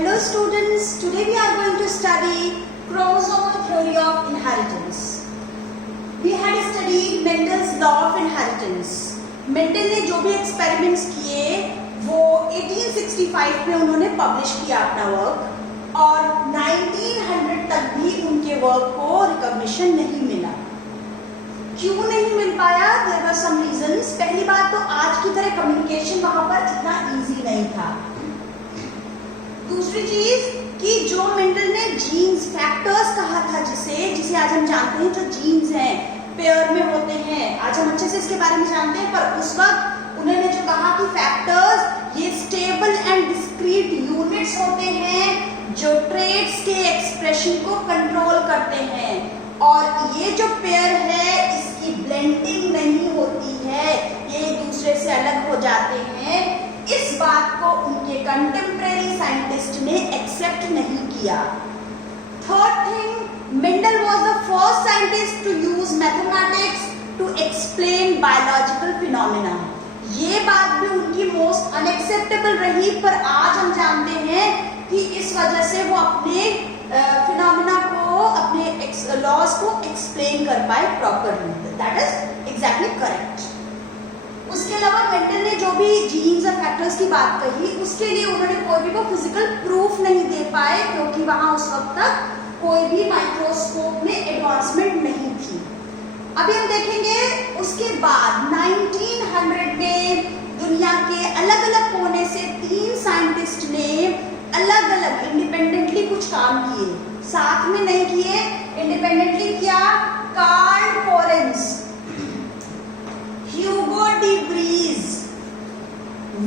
Hello students, today we are going to study chromosomal theory of inheritance. We had studied Mendel's law of inheritance. Mendel ने जो भी experiments किए वो 1865 में उन्होंने पब्लिश किया अपना वर्क और 1900 तक भी उनके वर्क को रिकॉग्निशन नहीं मिला. क्यों नहीं मिल पाया? There were some reasons. पहली बात तो आज की तरह कम्युनिकेशन वहां पर इतना इजी नहीं था. दूसरी चीज कि जो मेंडल ने जीन्स फैक्टर्स कहा था जिसे आज हम जानते हैं जो जीन्स हैं पेयर में होते हैं, आज हम अच्छे से इसके बारे में जानते हैं, पर उस वक्त उन्होंने जो कहा कि फैक्टर्स ये स्टेबल एंड डिस्क्रीट यूनिट्स होते हैं जो ट्रेट्स के एक्सप्रेशन को कंट्रोल करते हैं और ये जो पेयर है इसकी ब्लेंडिंग नहीं होती है, ये एक दूसरे से अलग हो जाते हैं. इस बात को उनके कंटेम्परेरी साइंटिस्ट ने एक्सेप्ट नहीं किया. Third thing, Mendel was the first scientist to use mathematics to explain biological phenomena. ये बात भी उनकी मोस्ट अनएक्सेप्टेबल रही, पर आज हम जानते हैं कि इस वजह से वो अपने फिनोमेना को, अपने लॉज को एक्सप्लेन कर पाए properly. That is exactly correct. उसके अलावा मेंडल ने जो भी जीन्स और फैक्टर्स की बात कही उसके लिए उन्होंने कोई भी को फिजिकल प्रूफ नहीं दे पाए क्योंकि वहां उस वक्त तक कोई भी माइक्रोस्कोप में एडवांसमेंट नहीं थी. अभी हम देखेंगे उसके बाद 1900 में दुनिया के अलग अलग कोने से 3 साइंटिस्ट ने अलग अलग इंडिपेंडेंटली कुछ काम किए, साथ में नहीं किए, इंडिपेंडेंटली किया. Carl Correns, Hugo de Vries,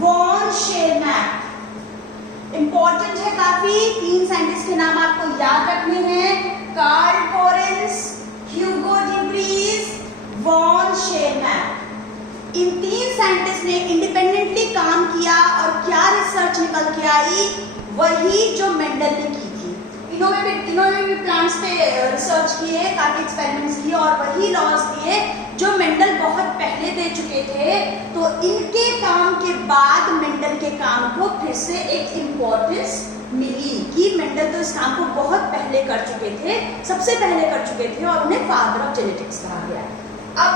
von Tschermak. Important है काफी, 3 साइंटिस्ट के नाम आपको याद रखने हैं. Carl Correns, Hugo de Vries, von Tschermak. इन 3 साइंटिस्ट ने इंडिपेंडेंटली काम किया और क्या रिसर्च निकल के आई? वही जो मेंडल ने की थी. इन्होंने भी प्लांट्स पे रिसर्च किए, काफी एक्सपेरिमेंट्स किए और वही लॉज दिए जो मेंडल बहुत पहले दे चुके थे. तो इनके काम के बाद मेंडल के काम को फिर से एक इम्पोर्टेंस मिली कि मेंडल तो इस काम को बहुत पहले कर चुके थे, सबसे पहले कर चुके थे और उन्हें फादर ऑफ जेनेटिक्स कहा गया. अब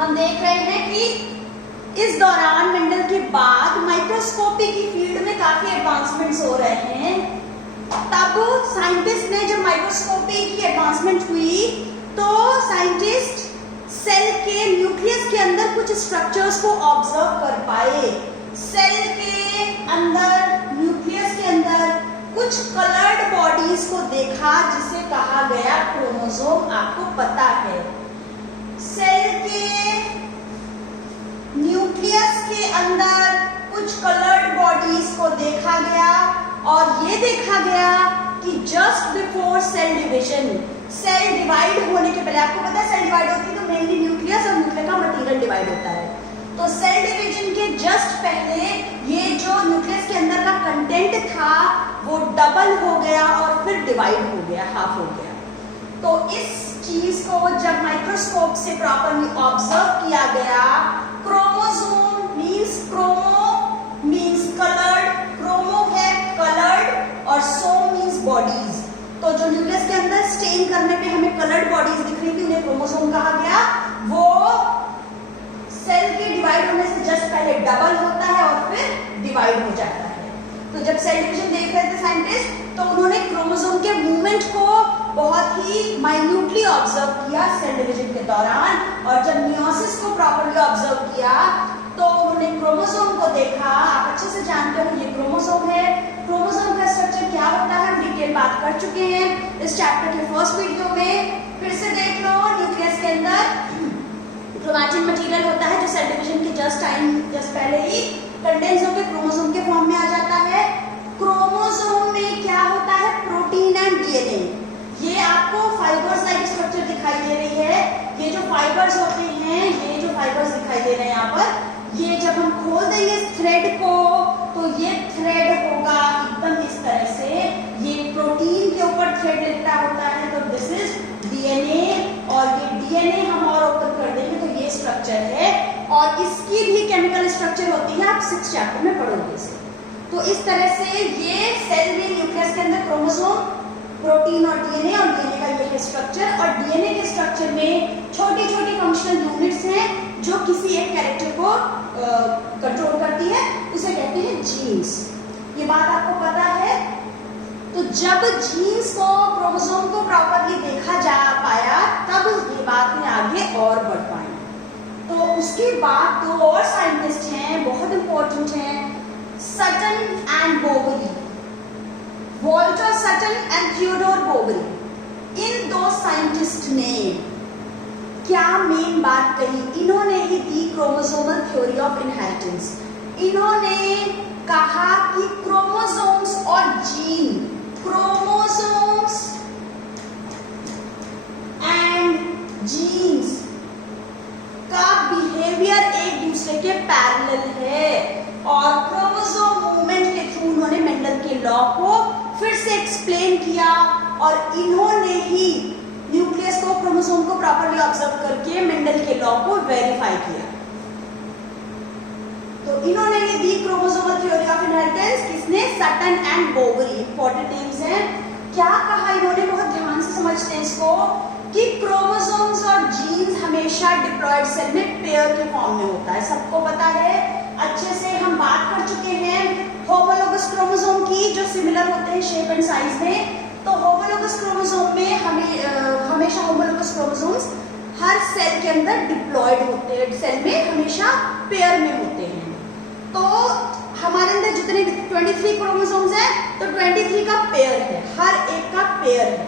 हम देख रहे हैं कि इस दौरान मेंडल के बाद माइक्रोस्कोपी की फील्ड में काफी एडवांसमेंट्स हो रहे हैं. तब साइंटिस्ट ने जब माइक्रोस्कोपी की एडवांसमेंट हुई तो साइंटिस्ट सेल के न्यूक्लियस के अंदर कुछ स्ट्रक्चर्स को ऑब्जर्व कर पाए. सेल के अंदर, न्यूक्लियस के अंदर कुछ कलर्ड बॉडीज को देखा जिसे कहा गया क्रोमोसोम. आपको पता है सेल के न्यूक्लियस के अंदर कुछ कलर्ड बॉडीज को देखा गया और ये देखा गया कि just before cell division, cell divide होने के पहले, आपको पता है सेल डिवाइड होती है तो मेनली न्यूक्लियस और न्यूक्लियस का मटेरियल डिवाइड होता है. तो सेल डिवीजन के जस्ट पहले ये जो न्यूक्लियस के अंदर का कंटेंट था वो डबल हो गया और फिर डिवाइड हो गया, हाफ हो गया. तो इस चीज को जब माइक्रोस्कोप से प्रॉपरली ऑब्जर्व किया गया, chromosome means chromo means coloured, chromo है कलर्ड और सोम मींस बॉडीज. तो जो न्यूक्लियस के अंदर स्टेन करने पे हमें कलर्ड बॉडीज दिख रही थी उन्हें क्रोमोसोम कहा गया. वो सेल के डिवाइड होने से जस्ट पहले डबल होता है और फिर डिवाइड हो जाता है. तो जब सेल डिवीजन देख रहे थे साइंटिस्ट तो उन्होंने क्रोमोसोम के मूवमेंट को बहुत ही माइन्यूटली ऑब्जर्व किया सेल डिवीजन के दौरान और जब मियोसिस को प्रॉपरली ऑब्जर्व किया तो उन्होंने क्रोमोसोम को देखा. आप अच्छे से जानते हो ये क्रोमोसोम है. क्रोमोसोम का स्ट्रक्चर क्या होता है हम डिटेल बात कर चुके हैं इस चैप्टर के फर्स्ट वीडियो में. फिर से देख लो, न्यूक्लियस के अंदर क्रोमैटिन मटेरियल होता है जो सेल डिवीजन के जस्ट पहले ही कंडेंस होकर क्रोमोसोम के फॉर्म में आ जाता है. क्रोमोसोम में क्या होता है? Protein and DNA. ये आपको फाइबर्स लाइक स्ट्रक्चर दिखाई दे रही है. ये जो फाइबर्स होते हैं, ये जो फाइबर्स दिखाई दे रहे हैं यहाँ पर, ये जब हम खोल देंगे थ्रेड को तो ये थ्रेड होगा एकदम इस तरह से. ये प्रोटीन के ऊपर थ्रेड लिपटा होता है तो दिस इज डीएनए और ये डीएनए हम और ओपन कर देंगे तो ये स्ट्रक्चर है और इसकी भी केमिकल स्ट्रक्चर होती है, आप 6th चैप्टर में पढ़ोगे इसे. तो इस तरह से ये सेल में न्यूक्लियस के अंदर क्रोमोसोम, प्रोटीन और डीएनए, और डीएनए का ये है स्ट्रक्चर, और डीएनए के स्ट्रक्चर में छोटी छोटी फंक्शनल यूनिट्स हैं जो किसी एक कैरेक्टर को कंट्रोल करती है, उसे कहते हैं जीन्स। ये बात आपको पता है। तो जब जीन्स को, क्रोमोसोम को प्रॉपरली देखा जा पाया, तब ये बात में आगे और बढ़ पाई। तो उसके बाद दो और साइंटिस्ट हैं, बहुत इंपॉर्टेंट हैं, Sutton and Boveri, Walter Sutton and Theodore Boveri. इन दो साइंटिस्ट ने क्या मेन बात कही? इन्होंने ही दी क्रोमोसोमल थ्योरी ऑफ इनहेरिटेंस। इन्होंने कहा कि क्रोमोसोम्स और जीन, क्रोमोसोम्स एंड जीन्स का बिहेवियर एक दूसरे के पैरेलल है, और क्रोमोसोम मूवमेंट के थ्रू उन्होंने मेंडल के लॉ को फिर से एक्सप्लेन किया, और इन्होंने ही न्यूक्लियस को, क्रोमोसोम को प्रॉपरली ऑब्जर्व करके मेंडल के लॉ को वेरीफाई किया। तो इन्होंने ये दी क्रोमोसोमल थ्योरी ऑफ इनहेरिटेंस, किसने? Sutton and Boveri. Important names हैं। क्या कहा इन्होंने? बहुत ध्यान से समझते हैं इसको, कि क्रोमोसोम्स और जीन्स हमेशा डिप्लॉयड सेल में पेयर के फॉर्म में होता है। सबको पता है, अच्छे से हम बात कर चुके हैं होमोलोगस क्रोमोसोम की, जो सिमिलर होते हैं शेप एंड साइज में। तो होमोलोगस क्रोमोसोम में हमेशा होमोलोगस क्रोमोसोम्स हर सेल के अंदर डिप्लॉयड होते हैं, सेल में हमेशा पेयर में होते हैं। तो हमारे अंदर जितने 23 क्रोमोसोम्स हैं, तो 23 का पेयर है, हर एक का पेयर है,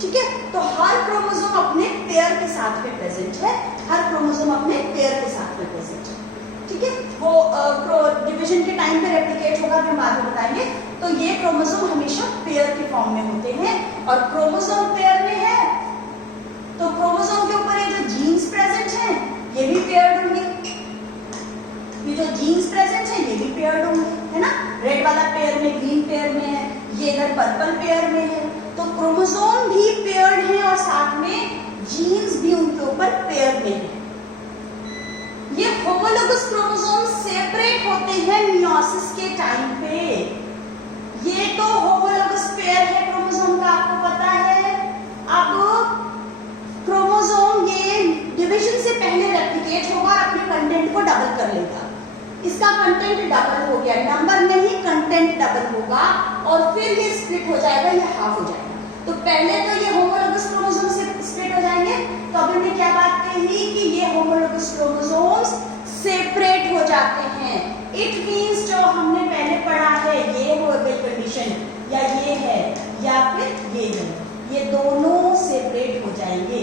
ठीक है। तो हर क्रोमोसोम अपने पेयर के साथ में प्रेजेंट है, हर क्रोमोसोम अपने पेयर के साथ में प्रेजेंट है, ठीक है। वो डिवीजन के टाइम पे रेप्लिकेट होगा, हम बाद में बताएंगे। तो ये क्रोमोसोम हमेशा पेयर के फॉर्म में होते हैं, और क्रोमोसोम पेयर में है तो क्रोमोसोम के ऊपर ये जो जीन्स प्रेजेंट हैं, ये भी पेयर्ड होंगे। ये जो जीन्स प्रेजेंट है, ये भी पेयर्ड होंगे, है ना। रेड वाला पेयर में, ग्रीन पेयर में है, ये इधर पर्पल पेयर में है। तो क्रोमोसोम भी पेयर्ड है, और साथ में जीन्स भी उनके ऊपर पेयर में है। ये होमोलोगस क्रोमोसोम सेपरेट होते हैं मियोसिस के टाइम पे। ये तो होमोलोगस पेयर है क्रोमोसोम का, आपको पता है। अब क्रोमोसोम ये डिवीजन से पहले रेप्लिकेट होगा और अपने कंटेंट को डबल कर लेगा। इसका कंटेंट डबल हो गया, नंबर नहीं, कंटेंट डबल होगा, और फिर ये स्प्लिट हो जाएगा, ये हाफ हो जाएगा। तो पहले तो ये होमोलोगस क्रोमोसोम से स्प्लिट हो जाएंगे। तो अभी हमने क्या बात कही कि ये होमोलोगस क्रोमोसोम्स सेपरेट हो जाते हैं। इट मींस जो हमने पहले पढ़ा है, ये हो गई कंडीशन, या ये है, या फिर ये है, ये दोनों सेपरेट हो जाएंगे,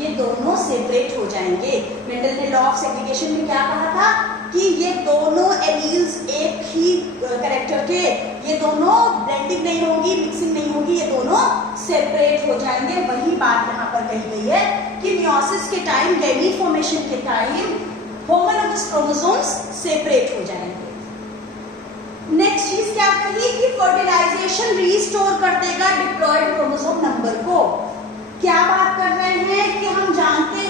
ये दोनों सेपरेट हो जाएंगे। मेंडल ने लॉ ऑफ सेग्रीगेशन में क्या कहा था कि ये दोनों एलील्स एक ही कैरेक्टर के, ये दोनों ब्लेंडिंग नहीं होगी, मिक्सिंग नहीं होगी, ये दोनों सेपरेट हो जाएंगे। वही बात यहाँ पर कही गई है कि मियोसिस के टाइम, गैमीट फॉर्मेशन के टाइम होमोलोगस क्रोमोसोम्स सेपरेट हो जाएंगे। नेक्स्ट चीज क्या कही कि फर्टिलाइजेशन रीस्टोर कर देगा डिप्लॉयड क्रोमोसोम नंबर को। क्या बात कर रहे हैं कि हम जानते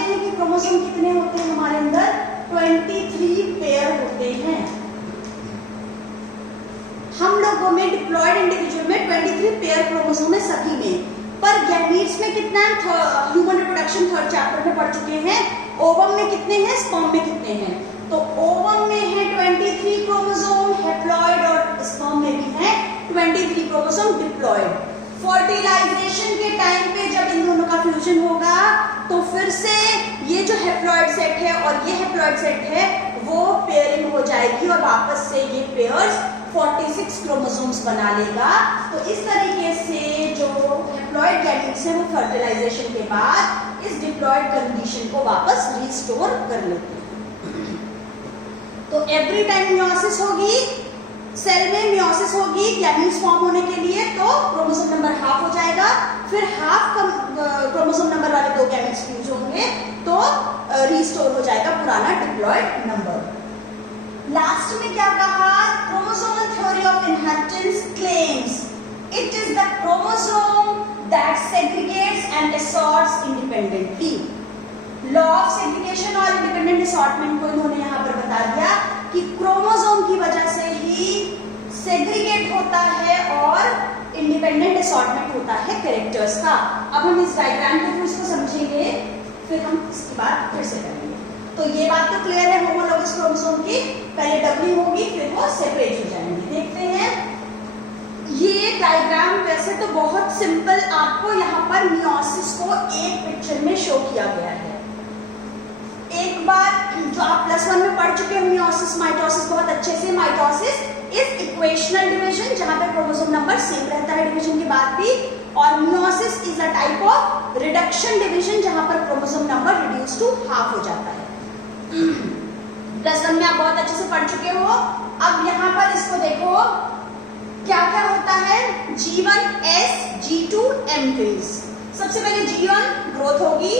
हैं कि क्रोमोसोम कितने होते हैं हमारे अंदर? 23 पेयर होते हैं। हम लोगों में, डिप्लॉयड इंडिविजुअल में 23 पेयर क्रोमोसोम है सभी में, पर गैमीट्स में कितना है? ह्यूमन रिप्रोडक्शन 3rd चैप्टर में पढ़ चुके हैं। ओवम में कितने हैं, स्पर्म में कितने हैं? तो ओवम में है 23 क्रोमोसोम, हैप्लॉइड, और स्पर्म में भी है 23 क्रोमोसोम डिप्लॉयड। फर्टिलाइजेशन के टाइम पे जब इन दोनों का फ्यूजन होगा, तो फिर से ये जो हैप्लॉइड सेट है और ये हैप्लॉइड सेट है, वो पेयरिंग हो जाएगी, और वापस से ये पेयर्स 46 क्रोमोसोम्स बना लेगा। तो इस तरीके से जो हैप्लॉइड गैमीट्स हैं, वो फर्टिलाइजेशन के बाद इस डिप्लॉयड कंडीशन को वापस रिस्टोर कर लेते हैं। तो एवरी टाइम मियोसिस होगी, सेल में मियोसिस होगी गैमीट्स फॉर्म होने के लिए, तो क्रोमोसोम नंबर हाफ हो जाएगा, फिर हाफ क्रोमोसोम नंबर वाले 2 गैमीट्स फ्यूज होंगे, तो रिस्टोर हो जाएगा पुराना डिप्लॉयड नंबर। लास्ट में क्या कहा? Chromosomal theory of inheritance claims it is the chromosome that segregates and assorts independently. Law of segregation और इंडिपेंडेंट असॉर्टमेंट को इन्होंने यहाँ पर बता दिया कि क्रोमोसोम की वजह से ही सेग्रीगेट होता है और इंडिपेंडेंट असॉर्टमेंट होता है कैरेक्टर्स का। अब हम इस डायग्राम के थ्रू इसको समझेंगे, फिर हम इसकी बात फिर से करेंगे। तो ये बात तो क्लियर है होमोलॉगस क्रोमोसोम की, पहले डबलिंग होगी फिर वो सेपरेट हो जाएंगे। देखते हैं ये डायग्राम वैसे तो बहुत सिंपल, आपको यहाँ पर मियोसिस को एक पिक्चर में शो किया गया है। एक बार जो आप +1 में पढ़ चुके हैं मियोसिस माइटोसिस बहुत अच्छे से। माइटोसिस इज इक्वेशनल डिवीजन जहां पे क्रोमोसोम नंबर सेम रहता है डिवीजन के बाद भी, और meiosis is a type of reduction division जहां पर chromosome number reduce to half हो जाता है। +1 में आप बहुत अच्छे से पढ़ चुके हो। अब यहाँ पर इसको देखो क्या क्या होता है, G1 S G2 M phase. सबसे पहले G1 ग्रोथ होगी,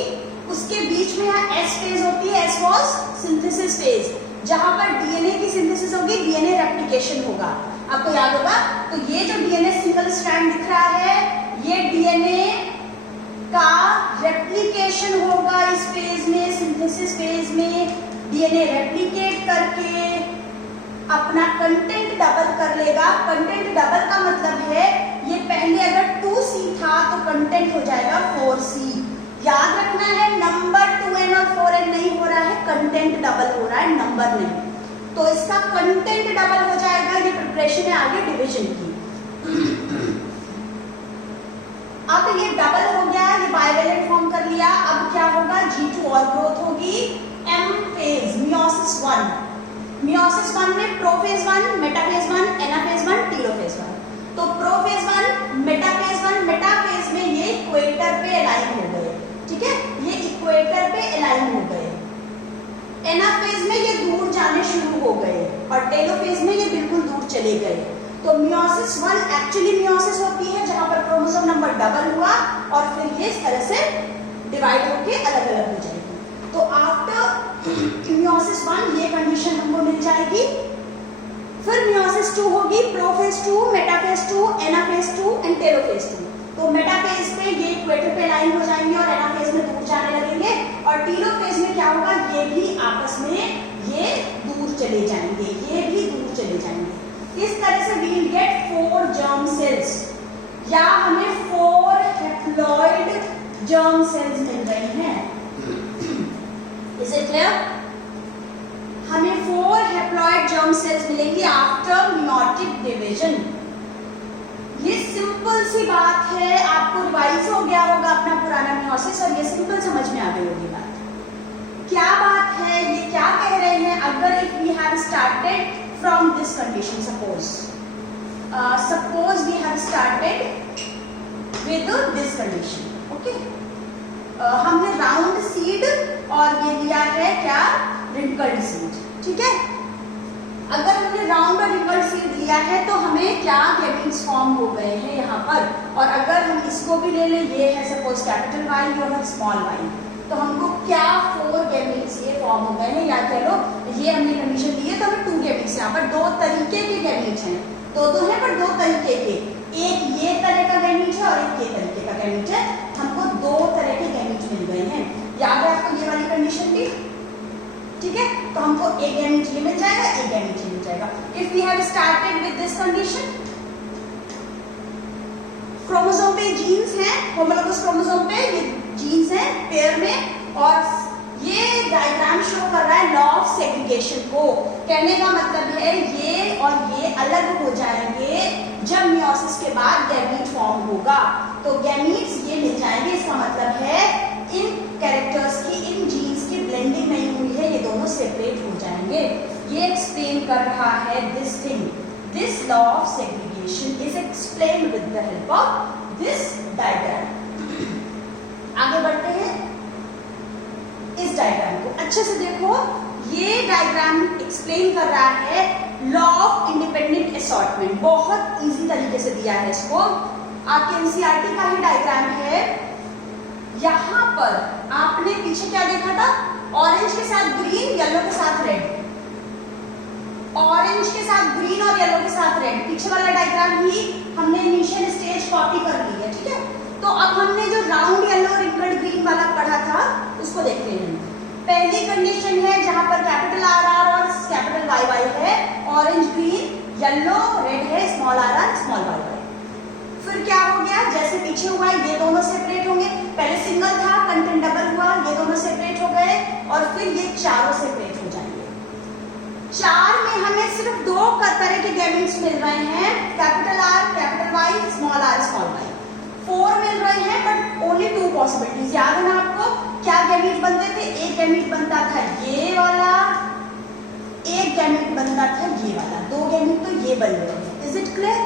उसके बीच में यहाँ S फेज होती है, S वाज सिंथेसिस फेज, जहां पर डीएनए की सिंथेसिस होगी, डीएनए रेप्लिकेशन होगा। आपको याद होगा, तो ये जो डीएनए सिंगल स्ट्रैंड दिख रहा है ये डीएनए का रेप्लिकेशन होगा इस फेज में, सिंथेसिस फेज में। डीएनए रेप्लिकेट करके अपना कंटेंट डबल कर लेगा। कंटेंट डबल का मतलब है ये पहले अगर 2C था तो कंटेंट हो जाएगा 4C। याद रखना है नंबर 2n और 4n नहीं हो रहा है, कंटेंट डबल हो रहा है, नंबर नहीं। तो इसका कंटेंट डबल हो जाएगा, ये प्रिपरेशन है आगे डिवीजन की। अब ये डबल हो गया, ये बाइवेलेंट फॉर्म कर लिया। अब क्या होगा, G2 और ग्रोथ होगी। M फेज मियोसिस 1, मियोसिस 1 में प्रोफेज 1, मेटाफेज 1, एनाफेज 1, टेलोफेज 1। तो प्रोफेज 1, मेटाफेज 1, मेटाफेज में ये इक्वेटर पे अलाइन हो गए, ठीक है, ये इक्वेटर पे अलाइन हो गए। एनाफेज में ये दूर जाने शुरू हो गए और टेलोफेज में ये बिल्कुल दूर चले गए। तो मियोसिस 1 एक्चुअली मियोसिस होती है जहां पर क्रोमोसोम नंबर डबल हुआ और फिर ये इस तरह से डिवाइड होके अलग अलग हो जाएगी। तो आफ्टर मियोसिस 1 ये कंडीशन हमको मिल जाएगी। फिर मियोसिस 2 होगी, prophase 2, metaphase 2, anaphase 2 and telophase 2। तो मेटाफेज पे ये इक्वेटर पे लाइन हो जाएंगे और एनाफेज में दूर जाने लगेंगे, और टेलोफेज में क्या होगा, ये भी आपस में ये दूर चले जाएंगे, ये भी दूर चले जाएंगे। इस तरह से we will get 4 germ cells, या हमें 4 हैप्लॉइड जर्म सेल्स मिल रहे हैं। Is it clear? हमें 4 हैप्लॉइड जर्म सेल्स मिलेंगी आफ्टर मियोटिक डिवीजन। ये सिंपल सी बात है, आपको रिवाइज हो गया होगा अपना पुराना मियोसिस और ये सिंपल समझ में आ गई होगी बात। क्या बात है, ये क्या कह रहे हैं, अगर if we have started from this condition, suppose we have started with this condition, okay. हमने राउंड सीड और ये लिया है क्या, रिंकल्ड सीड, ठीक है। अगर हमने राउंड और रिंकल्ड सीड लिया है तो हमें क्या गैमीट्स फॉर्म हो गए हैं यहाँ पर, और अगर हम इसको भी ले लें, ये है सपोज कैपिटल Y, ये है स्मॉल y, तो हमको क्या 4 गैमीट्स ये फॉर्म हो गए हैं। या कह लो ये हमने कंडीशन ली है तो हमें 2 गैमीट्स, यहाँ पर 2 तरीके के गैमीट्स हैं, दो है पर 2 तरीके के, एक ये तरह का गैमीट है और एक ये तरीके का गैमीट है। हमको 2 तरह के गैमीट मिल गए हैं। याद है आपको ये वाली कंडीशन भी, ठीक है। तो हमको एक गैमीट ये मिल जाएगा, एक गैमीट ये मिल जाएगा। If we have started with this condition, chromosome पे जीन्स हैं, होमोलोगस क्रोमोसोम पे ये जीन्स हैं पेयर में, और ये डायग्राम शो कर रहा है लॉ ऑफ सेग्रीगेशन को। कहने का मतलब है ये और ये अलग हो जाएंगे जब मियोसिस के बाद गैमीट फॉर्म होगा, तो गैमीट्स ये मिल जाएंगे। इसका मतलब है इन कैरेक्टर्स की, इन जीन्स की ब्लेंडिंग नहीं हुई है, ये दोनों सेपरेट हो जाएंगे। ये एक्सप्लेन कर रहा है this thing, this law of segregation is explained with the help of this diagram. आगे बढ़ते हैं, इस डायग्राम को अच्छे से देखो। ये डायग्राम एक्सप्लेन कर रहा है लॉ ऑफ इंडिपेंडेंट असॉर्टमेंट, बहुत इजी तरीके से दिया है इसको। आपके एनसीईआरटी का ही डायग्राम है। यहाँ पर आपने पीछे क्या देखा था, ऑरेंज के साथ ग्रीन, येलो के साथ रेड, ऑरेंज के साथ ग्रीन और येलो के साथ रेड। पीछे वाला डायग्राम ही हमने इनिशियल स्टेज कॉपी कर ली है, ठीक है। तो अब हमने जो राउंड येलो रिंकल्ड ग्रीन वाला पढ़ा था उसको देखते हैं। पहली कंडीशन है जहां पर कैपिटल आर आर और कैपिटल वाई वाई है, ऑरेंज ग्रीन येलो रेड है, small R R small Y Y. फिर क्या हो गया, जैसे पीछे हुआ ये दोनों सेपरेट होंगे, पहले सिंगल था कंटेंट डबल हुआ, ये दोनों सेपरेट हो गए और फिर ये चारों सेपरेट हो जाएंगे। 4 में हमें सिर्फ 2 तरह के गैमेट्स मिल रहे हैं, capital R capital Y small R small Y. 4 मिल रहे हैं बट ओनली 2 पॉसिबिलिटीज। याद है ना आपको क्या गैमेट बनते थे, एक गैमेट बनता था ये वाला, एक गैमेट बनता था ये वाला, 2 गैमेट तो ये बन रहे हैं। Is it clear?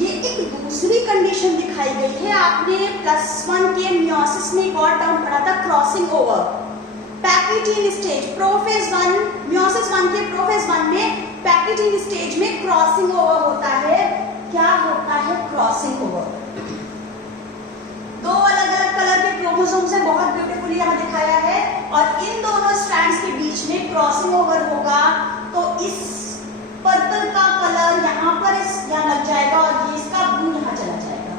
ये एक दूसरी कंडीशन दिखाई गई है, आपने +1 के मियोसिस में एक और टर्म पढ़ा था crossing over. Pectin stage prophase 1 meiosis 1 के प्रोफेज 1 में पैक्टिन स्टेज में क्रॉसिंग ओवर होता है। क्या होता है क्रॉसिंग ओवर? 2 अलग-अलग कलर के क्रोमोसोम्स हैं, बहुत ब्यूटीफुली यहाँ दिखाया है, और इन दोनों स्ट्रैंड्स के बीच में क्रॉसिंग ओवर होगा तो इस पर्पल का कलर यहाँ पर यहाँ लग जाएगा और ये इसका ब्लू यहाँ चला जाएगा।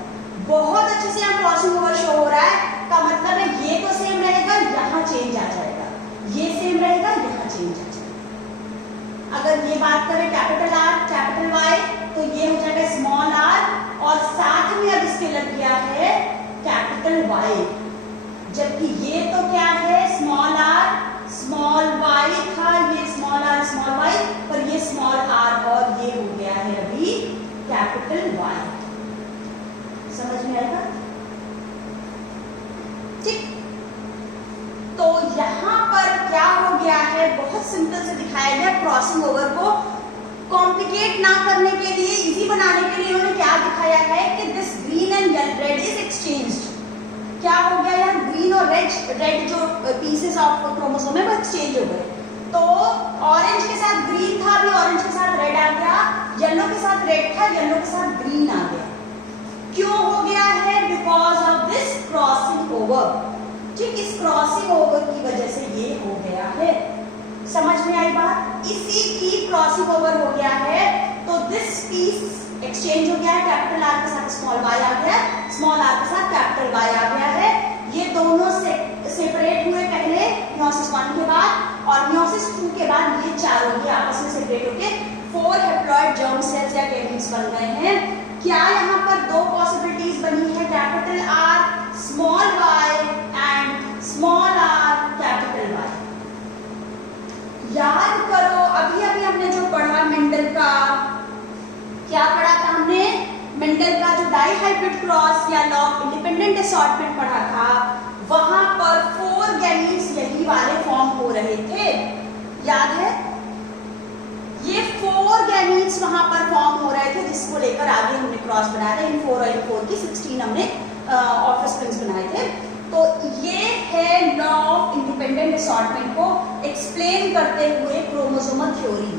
बहुत अच्छे से यहाँ क्रॉसिंग ओवर शो हो रहा है, का मतलब है ये तो सेम रहेगा, यहाँ चेंज आ जाएगा, ये सेम रहेगा, यहाँ चेंज आ जाएगा। अगर ये बात करें कैपिटल आर कैपिटल वाई तो ये हो जाएगा स्मॉल आर और साथ में अब इसके लग गया है कैपिटल वाई, जबकि ये तो क्या है स्मॉल आर स्मॉल वाई था, ये स्मॉल आर स्मॉल वाई, पर ये स्मॉल आर और ये हो गया है अभी कैपिटल वाई। समझ में आएगा? ठीक, तो यहां पर क्या हो गया है, बहुत सिंपल से दिखाया गया। क्रॉसिंग ओवर को कॉम्प्लिकेट ना करने के लिए, इजी बनाने के लिए उन्होंने क्या दिखाया है कि this green and red is exchanged. क्या हो गया यहाँ, ग्रीन और रेड जो पीसेस ऑफ क्रोमोसोम है वो एक्सचेंज हो गए। तो ऑरेंज के साथ ग्रीन था, अभी ऑरेंज के साथ रेड आ गया, येलो के साथ रेड था, येलो के साथ ग्रीन आ गया। क्यों हो गया है? Because of this crossing over. ठीक, इस क्रॉसिंग ओवर की वजह से ये हो गया है। समझ में आई बात? इसी की क्रॉसिंग ओवर हो गया है तो दिस पीस एक्सचेंज हो गया है, कैपिटल आर के साथ स्मॉल वाई आ गया, स्मॉल आर के साथ कैपिटल वाई आ गया है। ये दोनों सेपरेट हुए पहले मियोसिस 1 के बाद, और मियोसिस 2 के बाद ये चारों भी आपस में सेपरेट होके 4 हैप्लॉइड जर्म सेल्स या गैमेट्स बन गए हैं। क्या यहाँ पर 2 पॉसिबिलिटीज बनी है, capital R small Y and small R capital Y. याद करो अभी अभी हमने जो पढ़ा मेंडल का, क्या पढ़ा था हमने? मेंडल का जो डाइहाइब्रिड क्रॉस या लॉ ऑफ इंडिपेंडेंट असॉर्टमेंट पढ़ा था, वहां पर 4 गैमीट्स यही वाले फॉर्म हो रहे थे। याद है? ये 4 गैमीट्स वहां पर फॉर्म हो रहे थे, जिसको लेकर आगे हमने क्रॉस बनाया था। इन 4 और इन 4 की 16 हमने ऑफस्प्रिंग्स बनाए थे। तो ये है लॉ ऑफ इंडिपेंडेंट असॉर्टमेंट को एक्सप्लेन करते हुए क्रोमोसोमल थ्योरी।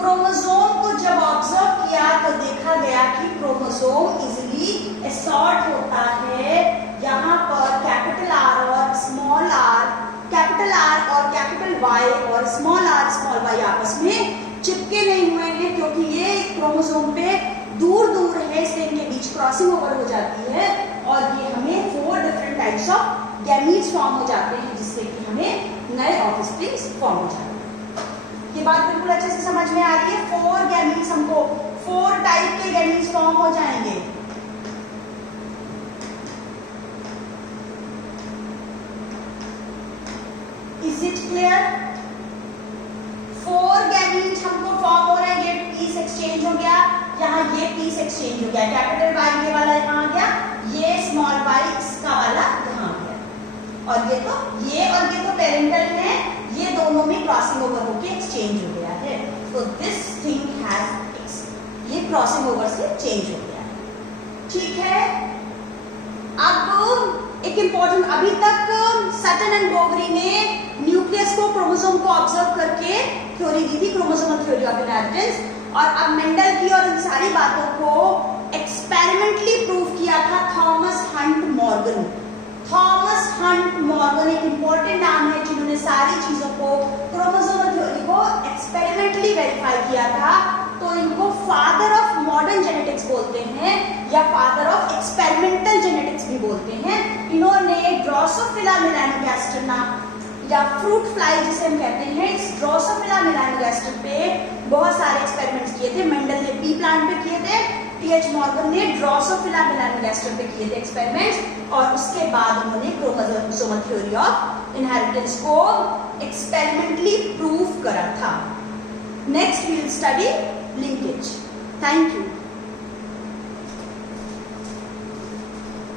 क्रोमोसोम को जब ऑब्जर्व किया तो देखा गया कि क्रोमोसोम इजिली असॉर्ट होता है। यहाँ पर कैपिटल आर और स्मॉल आर, कैपिटल आर और कैपिटल वाई और स्मॉल वाई आपस में चिपके नहीं हुए हैं, क्योंकि ये क्रोमोसोम पे दूर दूर है, इसलिए इनके बीच क्रॉसिंग ओवर हो जाती है और ये हमें 4 different types of gametes form हो जाते हैं, जिससे कि हमें नए ऑफस्प्रिंग्स फॉर्म हो जाते हैं। ये बात बिल्कुल अच्छे से समझ में आ रही है? 4 गैमीट्स, हमको 4 टाइप के गैमीट्स फॉर्म हो जाएंगे। Is it clear? 4 गैमीट्स हमको फॉर्म हो रहे हैं। ये पीस एक्सचेंज हो गया, यहाँ ये पीस एक्सचेंज हो गया, कैपिटल वाई ये वाला यहाँ आ गया, ये स्मॉल वाई इसका वाला यहाँ आ गया, और ये तो पेरेंटल है, ये दोनों में क्रॉसिंग ओवर होके एक्सचेंज हो गया है। तो दिस थिंग हैज, ये क्रॉसिंग ओवर से चेंज हो गया है। ठीक है, अब एक इंपॉर्टेंट, अभी तक सटन एंड बोवरी ने न्यूक्लियस को, क्रोमोसोम को ऑब्जर्व करके थ्योरी दी थी, क्रोमोसोमल थ्योरी ऑफ इनहेरिटेंस, और अब मेंडल की और इन सारी बातों को एक्सपेरिमेंटली प्रूव किया था Thomas Hunt Morgan. Thomas Hunt Morgan एक इंपॉर्टेंट नाम है, जिन्होंने सारी चीजों को, क्रोमोसोमल थ्योरी को एक्सपेरिमेंटली वेरीफाई किया था। तो इनको फादर ऑफ मॉडर्न जेनेटिक्स बोलते हैं, या फादर ऑफ एक्सपेरिमेंटल जेनेटिक्स भी बोलते हैं। इन्होंने ड्रोसोफिला मेलानोगास्टर या फ्रूट फ्लाई जिसे हम कहते हैं, इस ड्रोसोफिला मेलानोगास्टर पे बहुत सारे एक्सपेरिमेंट्स किए थे। मेंडल ने पी प्लांट पे किए थे, टीएच मॉर्गन ने ड्रोसोफिला मेलानोगास्टर पे किए थे एक्सपेरिमेंट्स, और उसके बाद उन्होंने क्रोमोसोमल थ्योरी ऑफ इनहेरिटेंस को एक्सपेरिमेंटली प्रूव करा था। Next we will study linkage. Thank you.